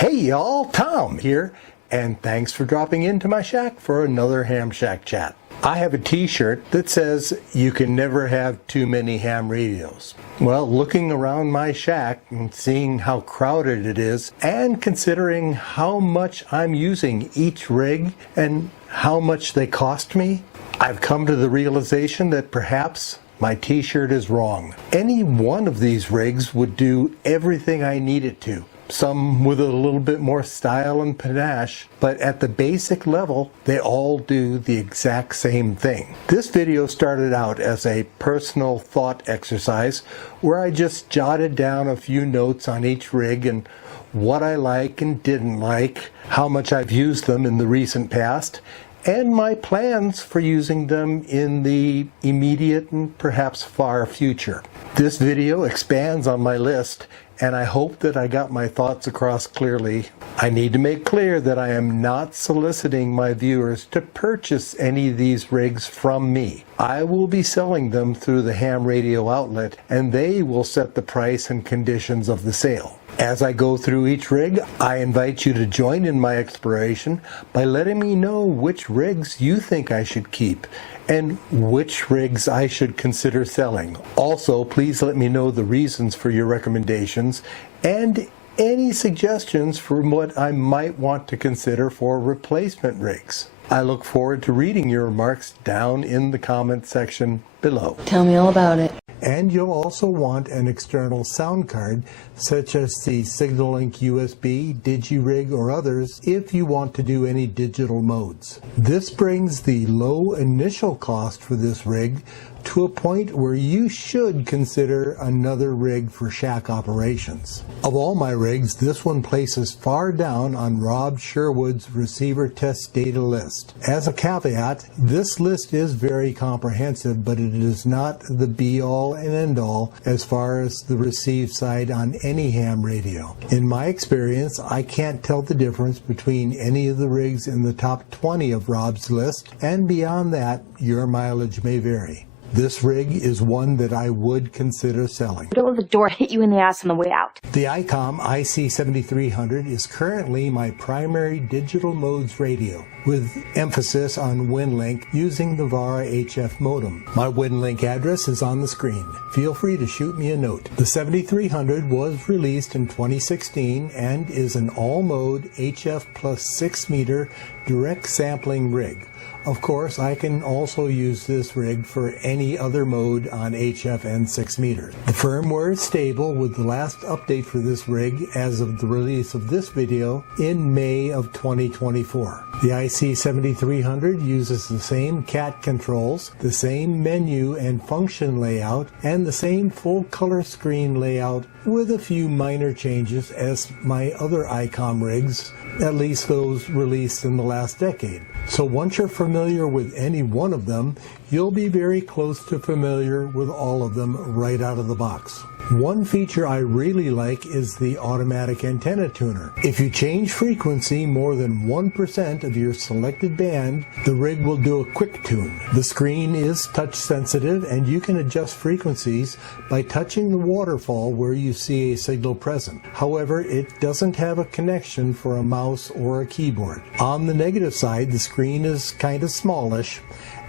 Hey y'all, Tom here, and thanks for dropping into my shack for another Ham Shack chat. I have a t-shirt that says you can never have too many ham radios. Well, looking around my shack and seeing how crowded it is, and considering how much I'm using each rig and how much they cost me, I've come to the realization that perhaps my t-shirt is wrong. Any one of these rigs would do everything I need it to. Some with a little bit more style and panache, but at the basic level, they all do the exact same thing. This video started out as a personal thought exercise where I just jotted down a few notes on each rig and what I like and didn't like, how much I've used them in the recent past, and my plans for using them in the immediate and perhaps far future. This video expands on my list, and I hope that I got my thoughts across clearly. I need to make clear that I am not soliciting my viewers to purchase any of these rigs from me. I will be selling them through the ham radio outlet, and they will set the price and conditions of the sale. As I go through each rig, I invite you to join in my exploration by letting me know which rigs you think I should keep and which rigs I should consider selling. Also, please let me know the reasons for your recommendations and any suggestions for what I might want to consider for replacement rigs. I look forward to reading your remarks down in the comment section below. Tell me all about it. And you'll also want an external sound card, such as the SignalLink USB, DigiRig, or others, if you want to do any digital modes. This brings the low initial cost for this rig to a point where you should consider another rig for shack operations. Of all my rigs, this one places far down on Rob Sherwood's receiver test data list. As a caveat, this list is very comprehensive, but it is not the be-all and end-all as far as the receive side on any ham radio. In my experience, I can't tell the difference between any of the rigs in the top 20 of Rob's list, and beyond that, your mileage may vary. This rig is one that I would consider selling. Don't let the door hit you in the ass on the way out. The Icom IC-7300 is currently my primary digital modes radio, with emphasis on WinLink using the VARA HF modem. My WinLink address is on the screen. Feel free to shoot me a note. The 7300 was released in 2016 and is an all-mode HF plus 6 meter direct sampling rig. Of course, I can also use this rig for any other mode on HF and 6 meters. The firmware is stable, with the last update for this rig as of the release of this video in May of 2024. The IC-7300 uses the same CAT controls, the same menu and function layout, and the same full color screen layout, with a few minor changes as my other Icom rigs, at least those released in the last decade. So once you're familiar with any one of them, you'll be very close to familiar with all of them right out of the box. One feature I really like is the automatic antenna tuner. If you change frequency more than 1% of your selected band, the rig will do a quick tune. The screen is touch sensitive, and you can adjust frequencies by touching the waterfall where you see a signal present. However, it doesn't have a connection for a mouse or a keyboard. On the negative side, the screen is kind of smallish,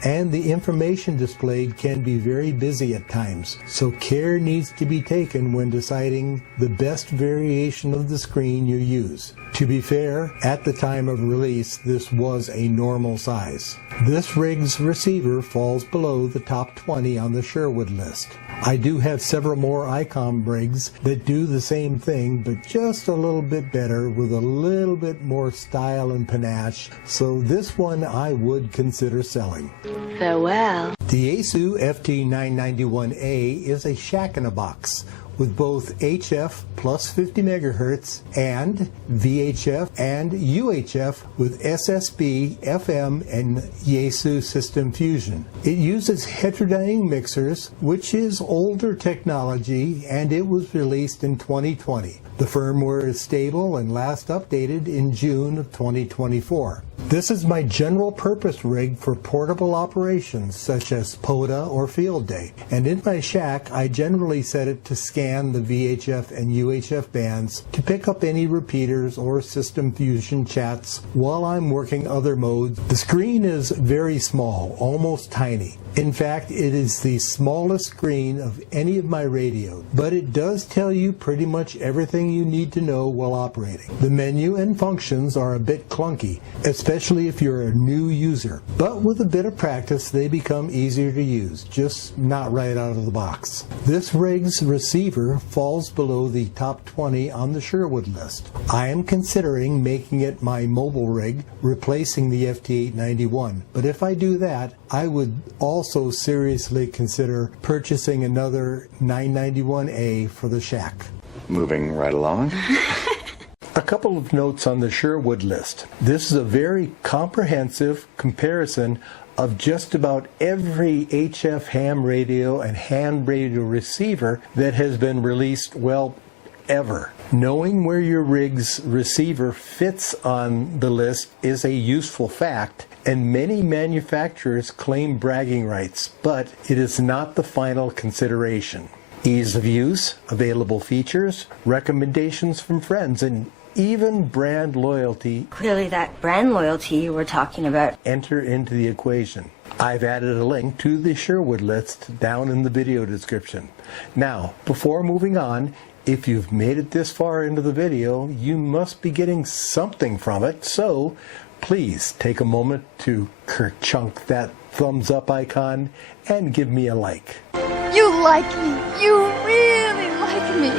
and the information displayed can be very busy at times, so care needs to be taken when deciding the best variation of the screen you use. To be fair, at the time of release, this was a normal size. This rig's receiver falls below the top 20 on the Sherwood list. I do have several more Icom rigs that do the same thing, but just a little bit better with a little bit more style and panache, so this one I would consider selling. Farewell. The Yaesu FT-991A is a shack-in-a-box with both HF plus 50 MHz and VHF and UHF with SSB, FM, and Yaesu System Fusion. It uses heterodyne mixers, which is older technology, and it was released in 2020. The firmware is stable and last updated in June of 2024. This is my general purpose rig for portable operations such as POTA or field day, and in my shack I generally set it to scan the VHF and UHF bands to pick up any repeaters or system fusion chats while I'm working other modes. The screen is very small, almost tiny. In fact, it is the smallest screen of any of my radios, but it does tell you pretty much everything you need to know while operating. The menu and functions are a bit clunky, especially if you're a new user, but with a bit of practice they become easier to use, just not right out of the box. This rig's receiver falls below the top 20 on the Sherwood list. I am considering making it my mobile rig, replacing the FT-891, but if I do that, I would also seriously consider purchasing another 991A for the shack. Moving right along. A couple of notes on the Sherwood list. This is a very comprehensive comparison of just about every HF ham radio and ham radio receiver that has been released, well, ever. Knowing where your rig's receiver fits on the list is a useful fact, and many manufacturers claim bragging rights, but it is not the final consideration. Ease of use, available features, recommendations from friends, and even brand loyalty. Clearly that brand loyalty you were talking about. Enter into the equation. I've added a link to the Sherwood list down in the video description. Now, before moving on, if you've made it this far into the video, you must be getting something from it, so please take a moment to kerchunk that thumbs up icon and give me a like. You like me. You really like me.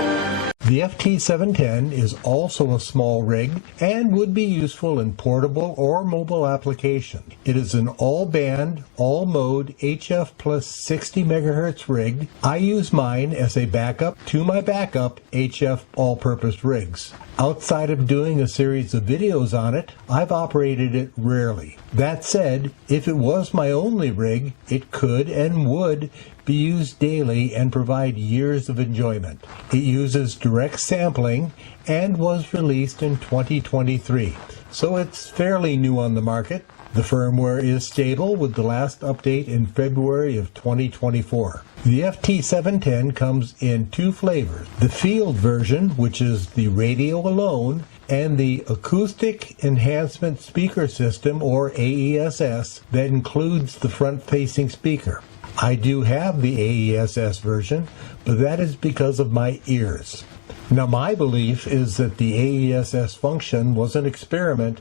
The FT-710 is also a small rig and would be useful in portable or mobile application. It is an all-band, all-mode HF plus 60 MHz rig. I use mine as a backup to my backup HF all-purpose rigs. Outside of doing a series of videos on it, I've operated it rarely. That said, if it was my only rig, it could and would be used daily and provide years of enjoyment. It uses direct sampling and was released in 2023, so it's fairly new on the market. The firmware is stable with the last update in February of 2024. The FT-710 comes in two flavors: the field version, which is the radio alone, and the Acoustic Enhancement Speaker System, or AESS, that includes the front-facing speaker. I do have the AESS version, but that is because of my ears. Now, my belief is that the AESS function was an experiment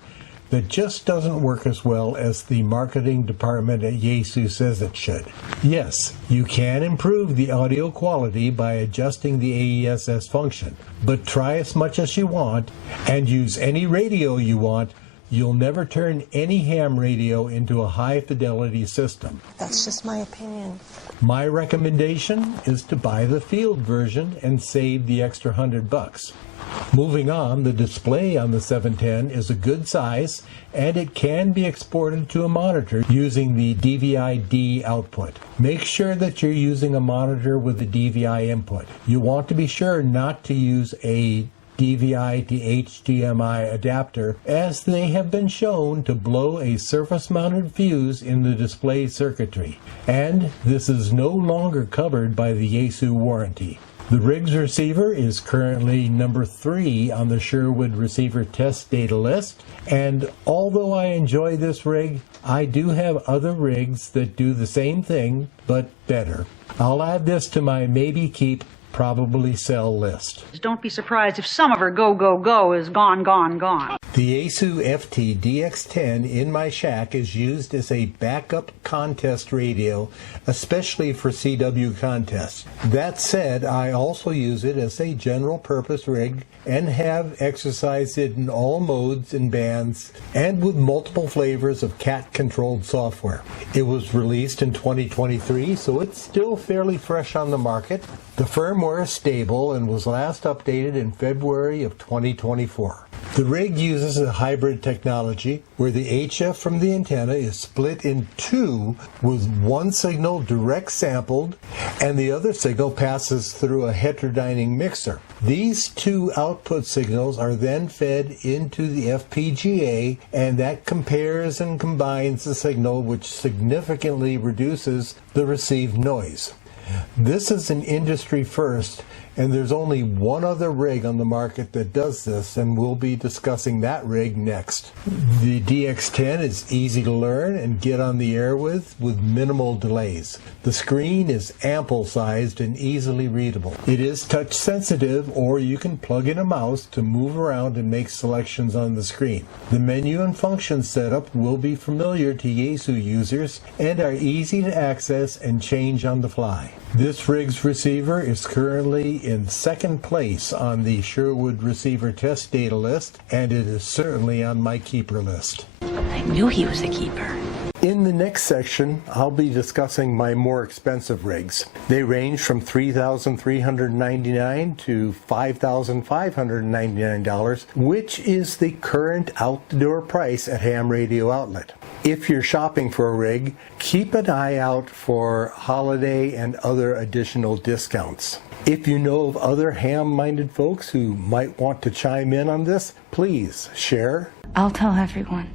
that just doesn't work as well as the marketing department at Yaesu says it should. Yes, you can improve the audio quality by adjusting the AESS function, but try as much as you want and use any radio you want. You'll never turn any ham radio into a high-fidelity system. That's just my opinion. My recommendation is to buy the field version and save the extra $100. Moving on, the display on the 710 is a good size, and it can be exported to a monitor using the DVI-D output. Make sure that you're using a monitor with a DVI input. You want to be sure not to use a DVI to HDMI adapter, as they have been shown to blow a surface-mounted fuse in the display circuitry, and this is no longer covered by the Yaesu warranty. The rig's receiver is currently number 3 on the Sherwood receiver test data list, and although I enjoy this rig, I do have other rigs that do the same thing, but better. I'll add this to my maybe keep, probably sell list. Don't be surprised if some of her go is gone. The Yaesu FTDX-10 in my shack is used as a backup contest radio, especially for CW contests. That said, I also use it as a general purpose rig and have exercised it in all modes and bands and with multiple flavors of CAT-controlled software. It was released in 2023, so it's still fairly fresh on the market. The firmware is stable and was last updated in February of 2024. The rig uses a hybrid technology where the HF from the antenna is split in two, with one signal direct sampled and the other signal passes through a heterodyning mixer. These two output signals are then fed into the FPGA, and that compares and combines the signal, which significantly reduces the received noise. This is an industry first, and there's only one other rig on the market that does this, and we'll be discussing that rig next. The DX10 is easy to learn and get on the air with minimal delays. The screen is ample sized and easily readable. It is touch sensitive, or you can plug in a mouse to move around and make selections on the screen. The menu and function setup will be familiar to Yaesu users and are easy to access and change on the fly. This rig's receiver is currently in second place on the Sherwood receiver test data list, and it is certainly on my keeper list. I knew he was a keeper. In the next section, I'll be discussing my more expensive rigs. They range from $3,399 to $5,599, which is the current out-the-door price at Ham Radio Outlet. If you're shopping for a rig, keep an eye out for holiday and other additional discounts. If you know of other ham-minded folks who might want to chime in on this, please share. I'll tell everyone.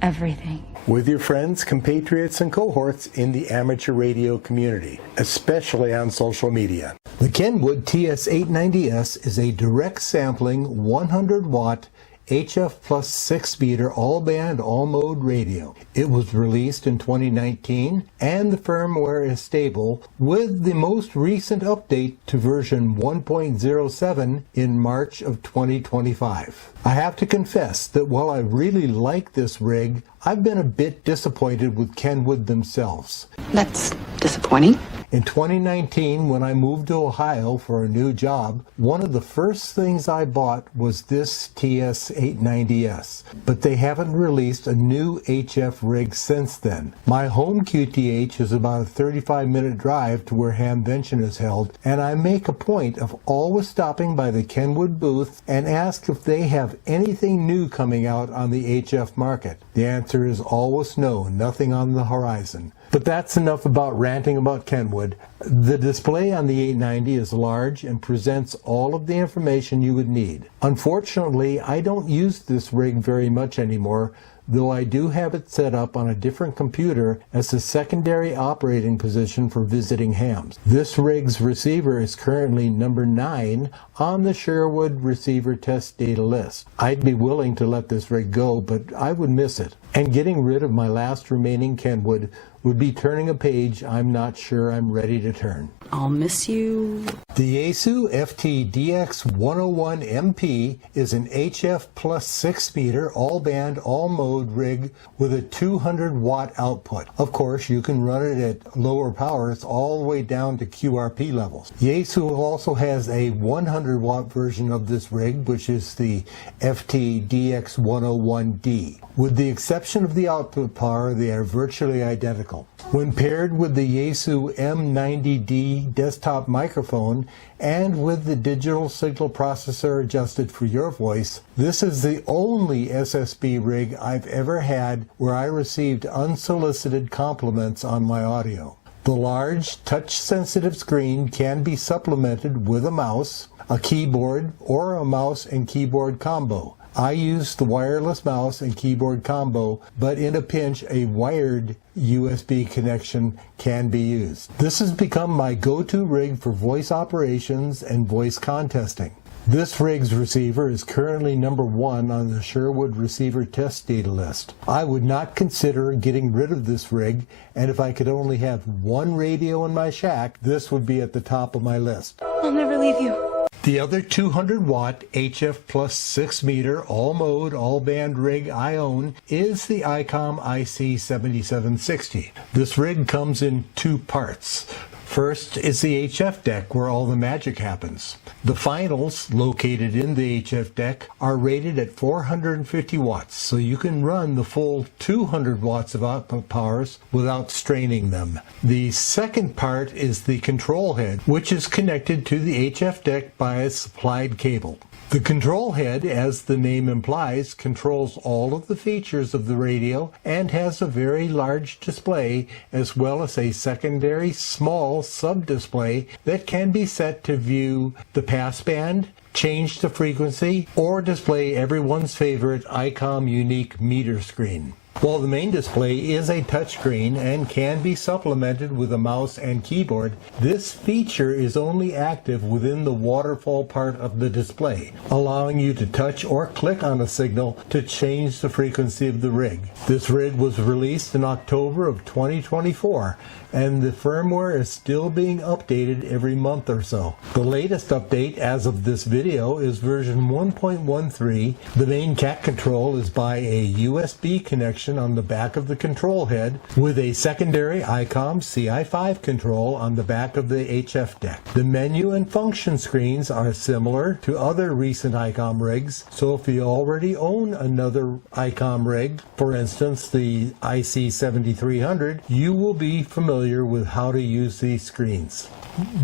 Everything. With your friends, compatriots, and cohorts in the amateur radio community, especially on social media. The Kenwood TS-890S is a direct sampling 100-watt HF plus 6-meter all-band, all-mode radio. It was released in 2019, and the firmware is stable, with the most recent update to version 1.07 in March of 2025. I have to confess that while I really like this rig, I've been a bit disappointed with Kenwood themselves. That's disappointing. In 2019, when I moved to Ohio for a new job, one of the first things I bought was this TS-890S, but they haven't released a new HF rig since then. My home QTH is about a 35-minute drive to where Hamvention is held, and I make a point of always stopping by the Kenwood booth and ask if they have anything new coming out on the HF market. The answer is always no, nothing on the horizon. But that's enough about ranting about Kenwood. The display on the 890 is large and presents all of the information you would need. Unfortunately, I don't use this rig very much anymore, though I do have it set up on a different computer as a secondary operating position for visiting hams. This rig's receiver is currently number 9 on the Sherwood receiver test data list. I'd be willing to let this rig go, but I would miss it. And getting rid of my last remaining Kenwood would be turning a page I'm not sure I'm ready to turn. I'll miss you. The Yaesu FTDX-101MP is an HF plus 6-meter all-band, all-mode rig with a 200-watt output. Of course, you can run it at lower powers all the way down to QRP levels. Yaesu also has a 100-watt version of this rig, which is the FTDX-101D. With the exception of the output power, they are virtually identical. When paired with the Yaesu M90D desktop microphone and with the digital signal processor adjusted for your voice, this is the only SSB rig I've ever had where I received unsolicited compliments on my audio. The large, touch-sensitive screen can be supplemented with a mouse, a keyboard, or a mouse and keyboard combo. I use the wireless mouse and keyboard combo, but in a pinch, a wired USB connection can be used. This has become my go-to rig for voice operations and voice contesting. This rig's receiver is currently number 1 on the Sherwood receiver test data list. I would not consider getting rid of this rig, and if I could only have one radio in my shack, this would be at the top of my list. I'll never leave you. The other 200-watt HF plus 6-meter all-mode, all-band rig I own is the Icom IC-7760. This rig comes in 2 parts. First is the HF deck, where all the magic happens. The finals, located in the HF deck, are rated at 450 watts, so you can run the full 200 watts of output powers without straining them. The second part is the control head, which is connected to the HF deck by a supplied cable. The control head, as the name implies, controls all of the features of the radio and has a very large display as well as a secondary small sub-display that can be set to view the passband, change the frequency, or display everyone's favorite Icom unique meter screen. While the main display is a touchscreen and can be supplemented with a mouse and keyboard, this feature is only active within the waterfall part of the display, allowing you to touch or click on a signal to change the frequency of the rig. This rig was released in October of 2024, and the firmware is still being updated every month or so. The latest update as of this video is version 1.13. The main cat control is by a USB connection on the back of the control head with a secondary Icom CI5 control on the back of the HF deck. The menu and function screens are similar to other recent Icom rigs, so if you already own another Icom rig, for instance the IC-7300, you will be familiar with how to use these screens.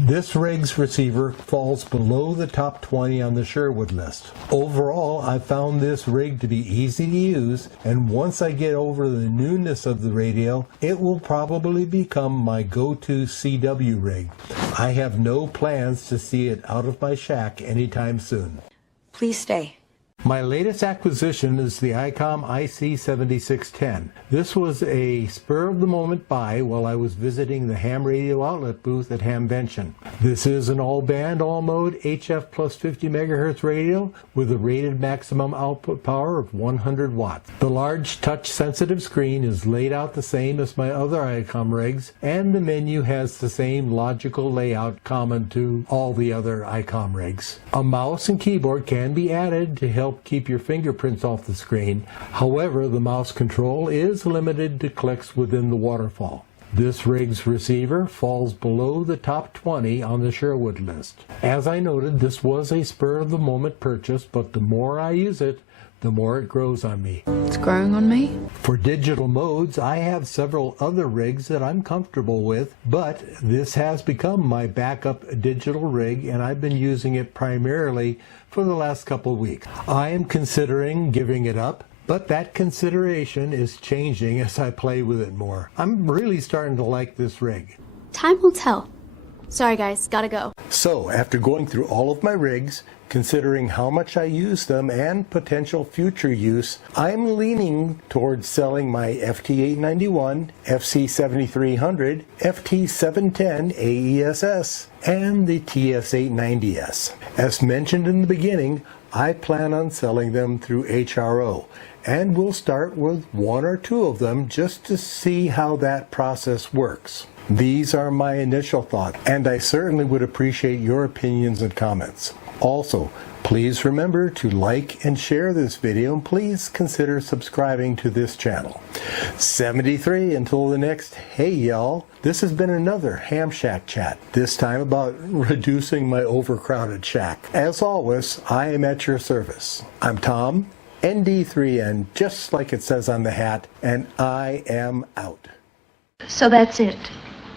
This rig's receiver falls below the top 20 on the Sherwood list. Overall, I found this rig to be easy to use, and once I get over the newness of the radio, it will probably become my go-to CW rig. I have no plans to see it out of my shack anytime soon. Please stay. My latest acquisition is the Icom IC-7610. This was a spur-of-the-moment buy while I was visiting the ham radio outlet booth at Hamvention. This is an all-band, all-mode HF plus 50 MHz radio with a rated maximum output power of 100 watts. The large touch-sensitive screen is laid out the same as my other Icom rigs, and the menu has the same logical layout common to all the other Icom rigs. A mouse and keyboard can be added to help keep your fingerprints off the screen. However, the mouse control is limited to clicks within the waterfall. This rig's receiver falls below the top 20 on the Sherwood list. As I noted, this was a spur-of-the-moment purchase, but the more I use it, the more it grows on me. It's growing on me. For digital modes, I have several other rigs that I'm comfortable with, but this has become my backup digital rig, and I've been using it primarily for the last couple weeks. I am considering giving it up, but that consideration is changing as I play with it more. I'm really starting to like this rig. Time will tell. Sorry guys, gotta go. So, after going through all of my rigs, considering how much I use them and potential future use, I'm leaning towards selling my FT-891, FC-7300, FT-710 AESS, and the TS-890S. As mentioned in the beginning, I plan on selling them through HRO, and we'll start with one or two of them just to see how that process works. These are my initial thoughts, and I certainly would appreciate your opinions and comments. Also, please remember to like and share this video, and please consider subscribing to this channel. 73 until the next hey y'all. This has been another Ham Shack chat, this time about reducing my overcrowded shack. As always, I am at your service. I'm Tom, ND3N, just like it says on the hat, and I am out. So that's it.